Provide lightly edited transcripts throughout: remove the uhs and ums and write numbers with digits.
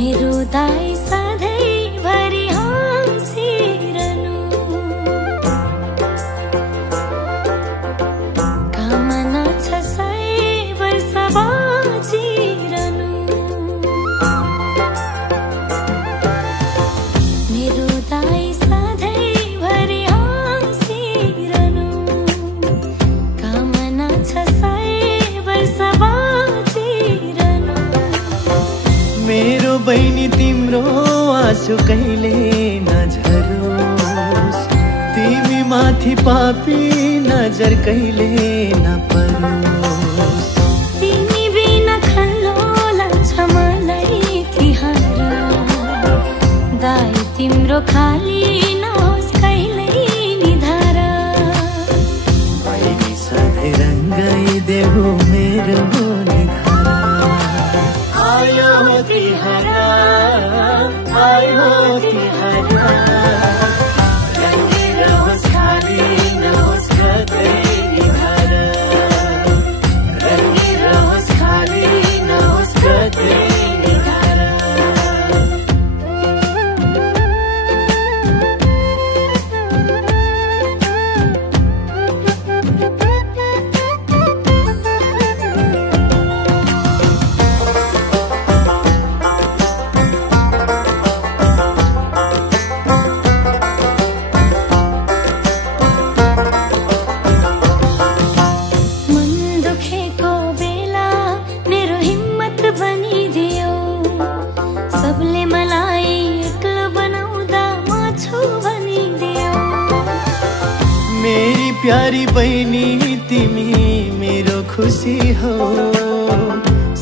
मेरो दाई सधैँभरि हाँसिरहनु, कामना छ 100 वर्ष बाँचिरहनु। मेरो दाई सधैँभरि हाँसिरहनु, कामना छ 100 वर्ष बाँचिरहनु। मेरो बहिनी तिम्रो आँसु कहिले नझरोस्, तिमी माथि पापी नजर कहिले नपरोस्। तिमी बिना खल्लो लाग्छ मलाई तिहार, दाइ तिम्रो खाली नहोस् कहिल्यै निधार। बहिनी सधैँ रङ्गाइदेऊ मेरो निधार। आयो तिहार, आयो तिहार, रङ्गिरहोस् खाली नहोस् कतै निधार, रङ्गिरहोस् खाली नहोस् कतै निधार। सबले मलाई एक्लो बनाउँदा म छु भनिदेऊ। मेरी प्यारी बहिनी तिमी मेरो खुसी हो,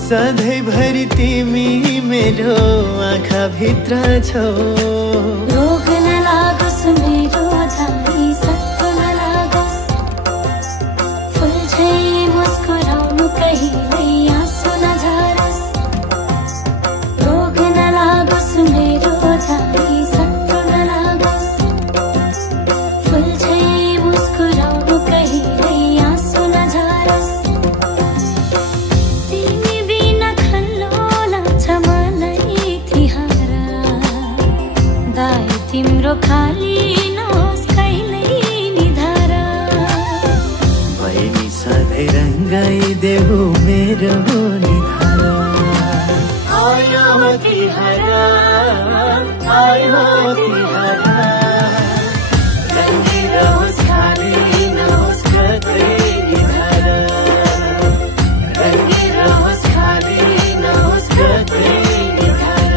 सधैँभरि तिमी मेरो आँखा भित्र छौ। रोग नलागोस् मेरो दाइ, सत्तो नलागोस्, फुल झैँ मुस्कुराउनु कहिल्यै आँसु नझरोस्। रोग नलागोस् मेरो दाइ, सत्तो नलागोस्, फुल झैँ मुस्कुराउनु कहिल्यै आँसु नझरोस्। तिमी बिना खल्लो लाग्छ मलाई तिहार, दाइ तिम्रो खाली नहोस् कहिल्यै निधार। बहिनी सधैँ रङ्गाइदेऊ मेरो निधार। आयो तिहार, आयो तिहार, रङ्गिरहोस् खाली नहोस् कतै निधार, रङ्गिरहोस् खाली नहोस् कतै निधार।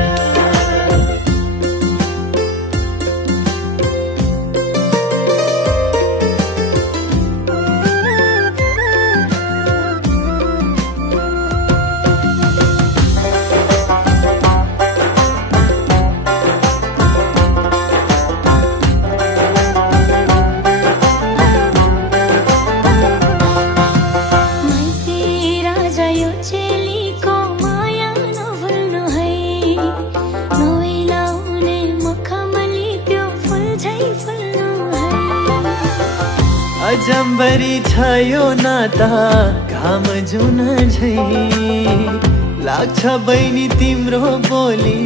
अजम्बरी छ यो नाता, घाम जुन झैँ लाग्छ बहिनी तिम्रो बोली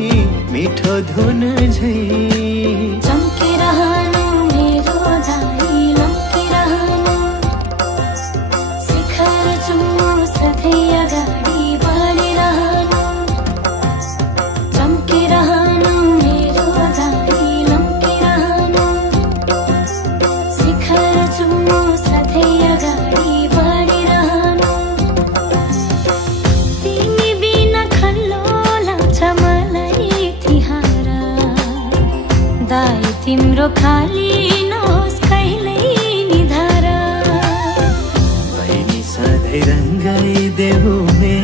मिठो धुन झैँ। चम्किरहनु मेरो दाइ, लम्किरहनु, शिखर चुम्नु सधैँ अगाडि बढिरहनु। चम्किरहनु मेरो दाइ, लम्किरहनु, शिखर चुम्नु सधैँ अगाडि बढिरहनु। तिमी बिना खल्लो लाग्छ मलाई तिहार, दाइ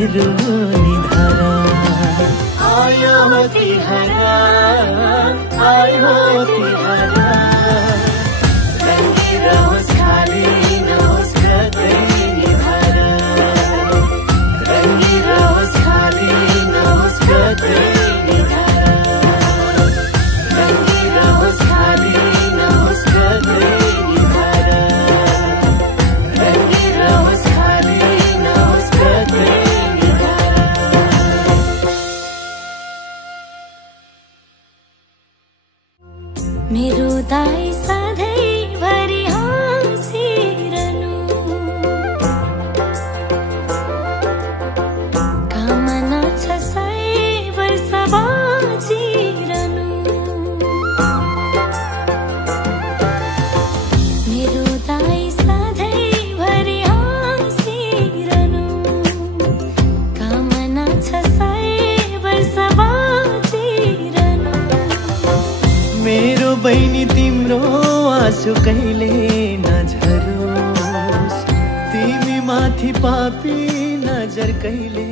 मेरो निधारा आयो तिहारा आयो तिहारा रंगिरहोस् खाली नहोस् कतै निधारा रंगिरहोस् खाली नहोस् कतै निधारा रंगिरहोस् खाली नहोस् कतै निधारा रंगिरहोस् खाली नहोस् कतै निधारा। मेरो दाई सधैँभरि हाँसिरहनु कामना छ 100 वर्ष बाँचिरहनु मेरो दाई सधैँभरि हाँसिरहनु कामना छ 100 वर्ष बाँचिरहनु मेरो बहिनी तिम्रो आँसु कहिले नझरोस् तिमी माथि पापी नजर कहिले